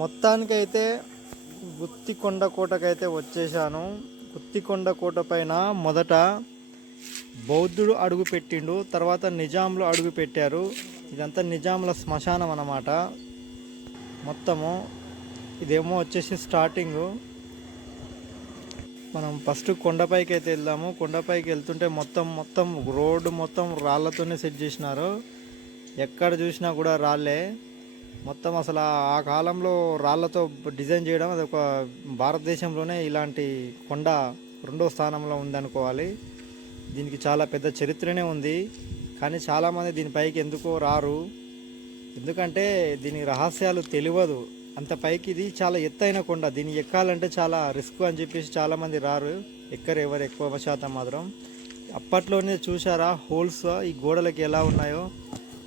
మొత్తానికైతే గుత్తికొండ కోటకైతే వచ్చేసాను. గుత్తికొండ కోట పైన మొదట బౌద్ధుడు అడుగు పెట్టిండు, తర్వాత నిజాంలు అడుగు పెట్టారు. ఇదంతా నిజాంల శ్మశానం అన్నమాట. మొత్తము ఇదేమో వచ్చేసి స్టార్టింగు. మనం ఫస్ట్ కొండపైకి అయితే వెళ్దాము. కొండపైకి వెళ్తుంటే మొత్తం రోడ్డు మొత్తం రాళ్లతోనే సెట్ చేసినారు. ఎక్కడ చూసినా కూడా రాళ్ళే. మొత్తం అసలు ఆ కాలంలో రాళ్లతో డిజైన్ చేయడం అది ఒక భారతదేశంలోనే ఇలాంటి కొండ రెండో స్థానంలో ఉందనుకోవాలి. దీనికి చాలా పెద్ద చరిత్రనే ఉంది. కానీ చాలామంది దీనిపైకి ఎందుకో రారు, ఎందుకంటే దీని రహస్యాలు తెలియదు. అంత పైకి ఇది చాలా ఎత్తైన కొండ, దీన్ని ఎక్కాలంటే చాలా రిస్క్ అని చెప్పేసి చాలామంది రారు, ఎక్కరు ఎవరు ఎక్కువ శాతం మాత్రం. అప్పట్లోనే చూసారా హోల్స్ ఈ గోడలకి ఎలా ఉన్నాయో,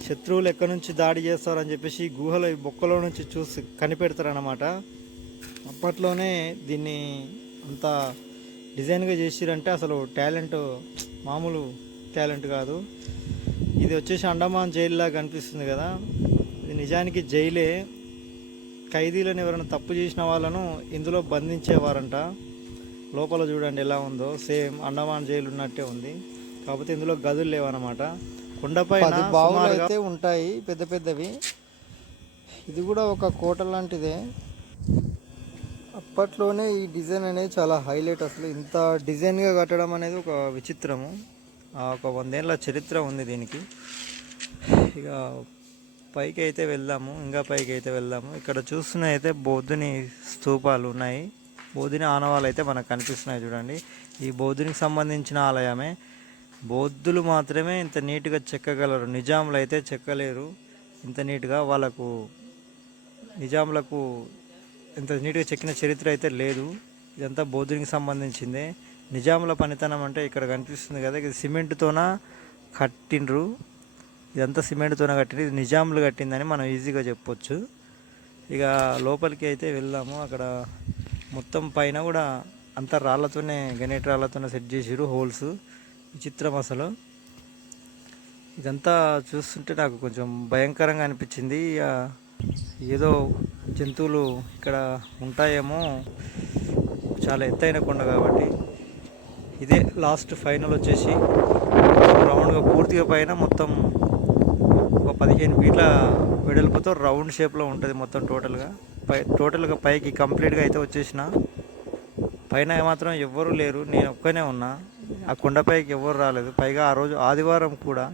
శత్రువులు ఎక్కడి నుంచి దాడి చేస్తారని చెప్పేసి ఈ గుహలో ఈ బొక్కలో నుంచి చూసి కనిపెడతారన్నమాట. అప్పట్లోనే దీన్ని అంత డిజైన్గా చేసిరంటే అసలు టాలెంట్ మామూలు టాలెంట్ కాదు. ఇది వచ్చేసి అండమాన్ జైలులా కనిపిస్తుంది కదా, ఇది నిజానికి జైలే. ఖైదీలను ఎవరైనా తప్పు చేసిన వాళ్ళను ఇందులో బంధించేవారంట. లోపల చూడండి ఎలా ఉందో, సేమ్ అండమాన్ జైలు ఉన్నట్టే ఉంది. కాకపోతే ఇందులో గదులు లేవన్నమాట. కొండపైన బావులు అయితే ఉంటాయి పెద్ద పెద్దవి. ఇది కూడా ఒక కోట లాంటిదే. అప్పట్లోనే ఈ డిజైన్ అనేది చాలా హైలైట్. అసలు ఇంత డిజైన్గా కట్టడం అనేది ఒక విచిత్రము. ఒక 100 ఏళ్ళ చరిత్ర ఉంది దీనికి. ఇక పైకి అయితే వెళ్దాము, ఇంకా పైకి అయితే వెళ్దాము. ఇక్కడ చూస్తున్న అయితే బౌద్ధుని స్తూపాలు ఉన్నాయి, బౌద్ధుని ఆనవాళ్ళు అయితే మనకు కనిపిస్తున్నాయి చూడండి. ఈ బౌద్ధునికి సంబంధించిన ఆలయమే. బౌద్ధులు మాత్రమే ఇంత నీట్గా చెక్కగలరు, నిజాంలు అయితే చెక్కలేరు ఇంత నీట్గా. వాళ్ళకు నిజాంలకు ఇంత నీట్గా చెక్కిన చరిత్ర అయితే లేదు. ఇదంతా బౌద్ధునికి సంబంధించిందే. నిజాంల పనితనం అంటే ఇక్కడ కనిపిస్తుంది కదా, ఇది సిమెంట్తోన కట్టిండ్రు. ఇదంతా సిమెంట్తోనే కట్టిండ్రు, ఇది నిజాంలు కట్టిందని మనం ఈజీగా చెప్పొచ్చు. ఇక లోపలికి అయితే వెళ్దాము. అక్కడ మొత్తం పైన కూడా అంతా రాళ్లతోనే, గణేట్ రాళ్లతోనే సెట్ చేసిరు హోల్స్. విచిత్రం అసలు. ఇదంతా చూస్తుంటే నాకు కొంచెం భయంకరంగా అనిపించింది. ఏదో జంతువులు ఇక్కడ ఉంటాయేమో, చాలా ఎత్తైన కొండ కాబట్టి. ఇదే లాస్ట్ ఫైనల్ వచ్చేసి రౌండ్గా పూర్తిగా పైన మొత్తం ఒక 15 ఫీట్ల వెడల్పుతో రౌండ్ షేప్లో ఉంటుంది మొత్తం టోటల్గా పైకి కంప్లీట్గా అయితే వచ్చేసిన. పైన ఏమాత్రం ఎవ్వరూ లేరు, నేను ఒక్కనే ఉన్నా. ఆ కొండపైకి ఎవ్వరు రాలేదు. పైగా ఆ రోజు ఆదివారం కూడా.